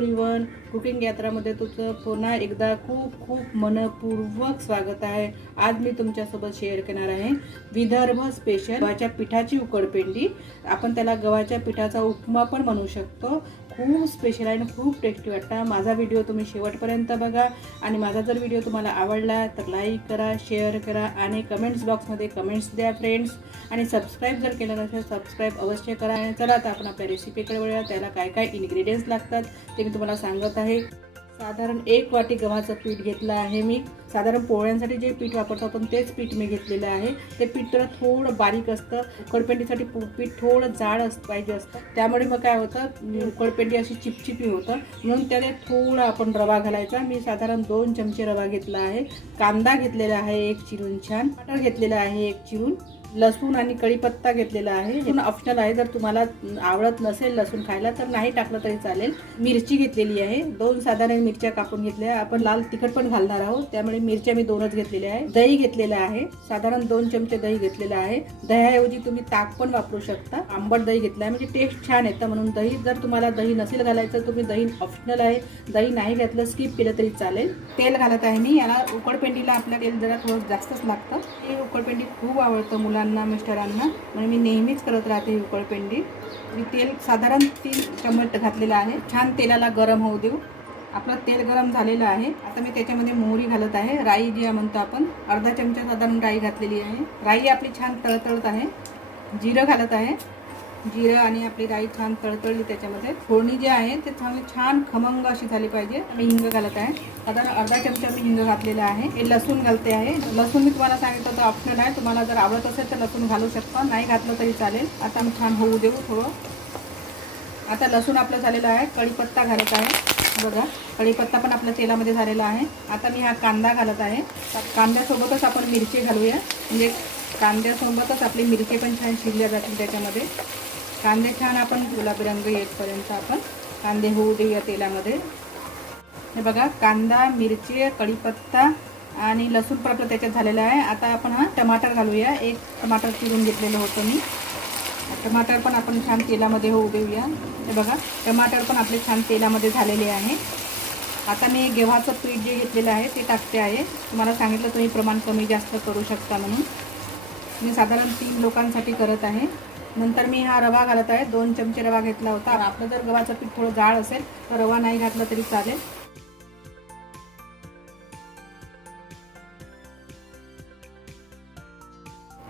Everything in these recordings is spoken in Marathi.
एव्हरीवन, कुकिंग यात्रामध्ये तुमचं पुन्हा एकदा खूप खूप मनपूर्वक स्वागत आहे। आज मी तुमच्यासोबत शेअर करणार आहे विदर्भ स्पेशल गव्हाच्या पिठाची उकडपेंडी। आपण त्याला गव्हाच्या पिठाचा उपमा पण म्हणू शकतो। खूप स्पेशल आहे आणि खूप टेस्टी वाटतं। माझा व्हिडिओ तुम्ही शेवटपर्यंत बघा आणि माझा जर व्हिडिओ तुम्हाला आवडला तर लाईक करा, शेअर करा आणि कमेंट्स बॉक्समध्ये कमेंट्स द्या फ्रेंड्स। आणि सबस्क्राइब जर केलं नसेल सबस्क्राइब अवश्य करा। चला आता आपण आपल्या रेसिपीकडे वळूया। त्याला काय काय इन्ग्रेडियंट्स लागतात ते मी तुम्हाला सांगत आहे। साधारण 1 वाटी गव्हाचं पीठ घेतलं आहे मी। साधारण पोळ्यांसाठी जे पीठ वापरतो आपण तेच पीठ मी घेतलेलं आहे। ते पीठ तर थोडं बारीक असतं, उकडपेंडीसाठी पीठ थोडं जाड पाहिजे असतं। त्यामुळे मग काय होतं, उकडपेंडी अशी चिपचिपी होतं, म्हणून त्याने थोडा आपण रवा घालायचा। मी साधारण 2 चमचे रवा घेतला आहे। कांदा घेतलेला आहे 1 चिरून छान, टमाटर घेतलेला आहे 1 चिरून, लसूण आणि कढीपत्ता घेतलेला आहे। हे ऑप्शनल आहे, जर तुम्हाला आवडत नसेल लसूण खायला तर नाही टाकलं तरी चालेल। मिरची घेतलेली आहे 2 साधारण मिरच्या कापून घेतल्या। आपण लाल तिखट पण घालणार आहोत त्यामुळे मिरच्या मी 2च घेतलेल्या आहे। दही घेतलेलं आहे, साधारण 2 चमचे दही घेतलेलं आहे। दह्याऐवजी तुम्ही ताक पण वापरू शकता। आंबट दही घेतलं आहे म्हणजे टेस्ट छान येतं म्हणून दही। जर तुम्हाला दही नसेल घालायचं तुम्ही दही ऑप्शनल आहे, दही नाही घातलं स्किप केलं तरी चालेल। तेल घालत आहे मी। याला उकडपेंडीला आपल्या तेल जरा थोडं जास्तच लागतं। ही उकडपेंडी खूप आवडतं मुलांना, मिस्टरांना, म्हणून मी नेहमीच करत राहते उकडपेंडी। मी तेल साधारण 3 चमच घातलेलं आहे। छान तेलाला गरम होऊ देऊ। आपलं तेल गरम झालेलं आहे। आता मी त्याच्यामध्ये मोहरी घालत आहे, राई जी म्हणतो आपण, अर्धा चमचा साधारण राई घातलेली आहे। राई आपली छान तळतळत आहे। जिरं घालत आहे, जिरं आणि आपली राई छान तळतळली त्याच्यामध्ये। फोडणी जी आहे ते चांगली छान खमंग अशी झाली पाहिजे। मी हिंग घालत आहे, साधारण अर्धा चमचा मी हिंग घातलेला आहे। हे लसूण घालते आहे। लसूण मी तुम्हाला सांगितलं तर ऑप्शनल आहे, तुम्हाला जर आवडत असेल तर लसूण घालू शकता, नाही घातलं तरी चालेल। आता मी छान होऊ देऊ थोडं। आता लसूण आपलं झालेलं आहे। कढीपत्ता घालत आहे, बघा कढीपत्ता पण आपल्या तेलामध्ये झालेला आहे। आता मी हा कांदा घालत आहे। कांद्यासोबतच आपण मिरची घालूया, म्हणजे कांद्यासोबतच आपली मिरची पण छान शिजल्या जातील त्याच्यामध्ये। कांदे छान आपण गुलाबी रंग येईपर्यंत आपण कांदे होऊ देऊया तेलामध्ये। हे बघा कांदा, मिरची, कढीपत्ता आणि लसूण पण आपलं त्याच्यात झालेलं आहे। आता आपण हा टमाटर घालूया। 1 टमाटर चिरून घेतलेलं होतं मी। टमाटर पण आपण छान तेलामध्ये होऊ देऊया। हे बघा टमाटर पण आपले छान तेलामध्ये झालेले आहे। आता मी गव्हाचं पीठ जे घेतलेलं आहे ते टाकते आहे। तुम्हाला सांगितलं तुम्ही प्रमाण कमी जास्त करू शकता म्हणून। मी साधारण 3 लोकांसाठी करत आहे। नंतर मी हा रवा घालत आहे। 2 चमचे रवा घेतला होता। आपलं जर गव्हाचं पीठ थोडं जाड असेल तर रवा नाही घातला तरी चालेल।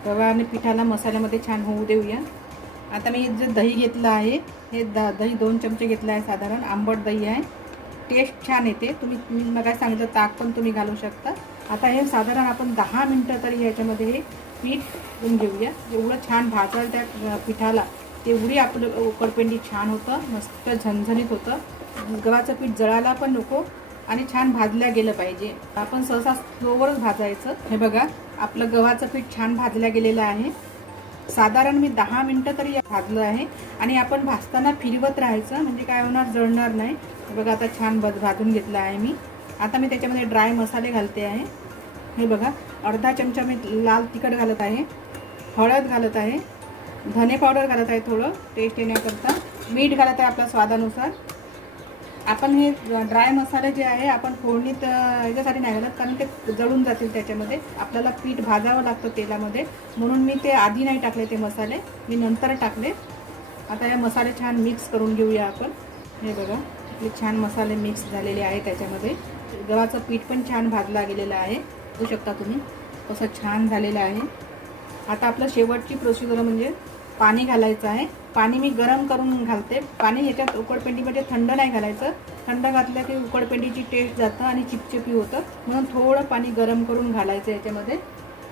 रवा आणि पिठाला मसाल्यामध्ये छान होऊ देऊया। आता मी जे दही घेतलं आहे हे दही 2 चमचे घेतलं आहे। साधारण आंबट दही आहे, टेस्ट छान येते। तुम्ही मला सांगितलं ताक पण तुम्ही घालू शकता। आता हे साधारण आपण 10 मिनिटं तरी याच्यामध्ये हे पीठ घेऊन घेऊया। जेवढं छान भाजाल त्या पिठाला तेवढी आपलं उकडपेंडी छान होतं, मस्त झणझणीत होतं। गव्हाचं पीठ जळायला पण नको आणि छान भाजल्या गेलं पाहिजे। आपण सहसा स्लोवरच भाजायचं। हे बघा आपलं गव्हाचं पीठ छान भाजल्या गेलेलं आहे। साधारण मी 10 मिनिटं तरी भाजलं आहे आणि आपण भाजताना फिरवत राहायचं, म्हणजे काय होणार, जळणार नाही। बघा आता छान भाजून घेतलं आहे मी। आता मी त्याच्यामध्ये ड्राय मसाले घालते आहे। हे बघा अर्धा चमचा मी लाल तिखट घालत आहे, हळद घालत आहे, धने पावडर घालत आहे थोडं टेस्ट येण्याकरता, मीठ घालत आहे आपल्या स्वादानुसार। आपण हे ड्राय मसाले जे आहे आपण फोडणीत याच्यासाठी नाही घालत, कारण ते जळून जातील त्याच्यामध्ये। आपल्याला पीठ भाजावं लागतं तेलामध्ये, म्हणून मी ते आधी नाही टाकले ते मसाले, मी नंतर टाकले। आता हे मसाले छान मिक्स करून घेऊया आपण। हे बघा आपले छान मसाले मिक्स झालेले आहे त्याच्यामध्ये। गव्हाचं पीठ पण छान भाजला गेलेलं आहे, बघू शकता तुम्ही कसं छान झालेलं आहे। आता आपलं शेवटची प्रोसिजर म्हणजे पाणी घालायचं आहे। पाणी मी गरम करून घालते। पाणी ह्याच्यात उकडपेंडीमध्ये थंड नाही घालायचं, थंड घातलं की उकडपेंडीची टेस्ट जातं आणि चिपचिपी होतं, म्हणून थोडं पाणी गरम करून घालायचं याच्यामध्ये।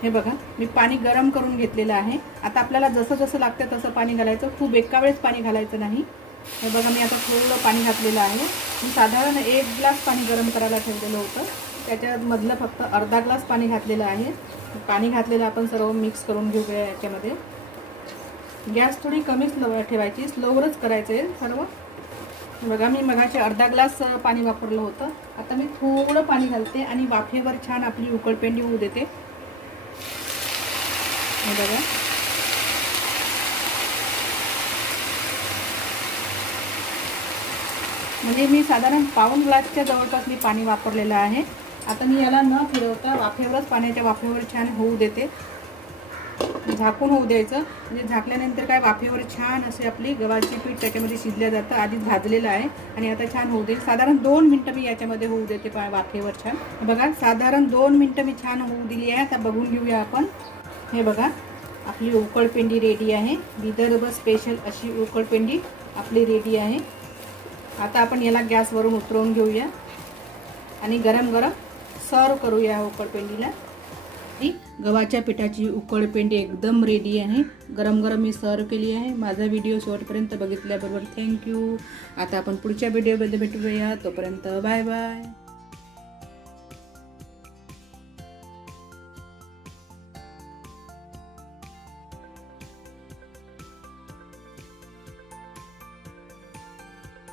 हे बघा मी पाणी गरम करून घेतलेलं आहे। आता आपल्याला जसं जसं लागतं तसं पाणी घालायचं, खूप एका वेळेस पाणी घालायचं नाही। हे बघा मी आता थोडं पाणी घातलेलं आहे। मी साधारण 1 ग्लास पाणी गरम करायला ठेवलेलं होतं, त्याच्यामधलं फक्त अर्धा ग्लास पाणी घातलेलं आहे। पाणी घातलेलं आपण सर्व मिक्स करून घेऊया याच्यामध्ये। गॅस थोडी कमीच ठेवायची, स्लोवरच करायचं आहे सर्व। बघा मी मगाशी अर्धा ग्लास पाणी वापरलं होतं। आता मी थोडं पाणी घालते आणि वाफेवर छान आपली उकडपेंडी होऊ देते। हे बघा म्हणजे मी साधारण पाऊण ग्लासच्या जवळपास मी पाणी वापरलेलं आहे. आता मी याला न फिरवता वाफेवरच, पाण्याच्या वाफेवर छान होऊ देते. झाकून होऊ द्यायचं. म्हणजे झाकल्यानंतर काय वाफेवर छान असे आपली गव्हाची पीठ त्याच्यामध्ये शिजल्या जातं. आधीच भाजलेलं आहे आणि आता छान होऊ देईल. साधारण 2 मिनटं मी याच्यामध्ये होऊ देते वाफेवर छान. बघा साधारण 2 मिनटं मी छान होऊ दिली आहे. आता बघून घेऊया आपण. हे बघा आपली उकडपेंडी रेडी आहे. विदर्भ स्पेशल अशी उकडपेंडी आपली रेडी आहे. आता आपण याला गॅसवरून उतरवून घेऊया आणि गरम गरम सर्व करूया उकडपेंडीला. ही गव्हाच्या पिठाची उकडपेंडी एकदम रेडी आहे. गरम गरम मी सर्व केली आहे. माझा व्हिडिओ शेवटपर्यंत बघितल्याबरोबर थँक्यू. आता आपण पुढच्या व्हिडिओमध्ये भेटूया. तोपर्यंत बाय बाय.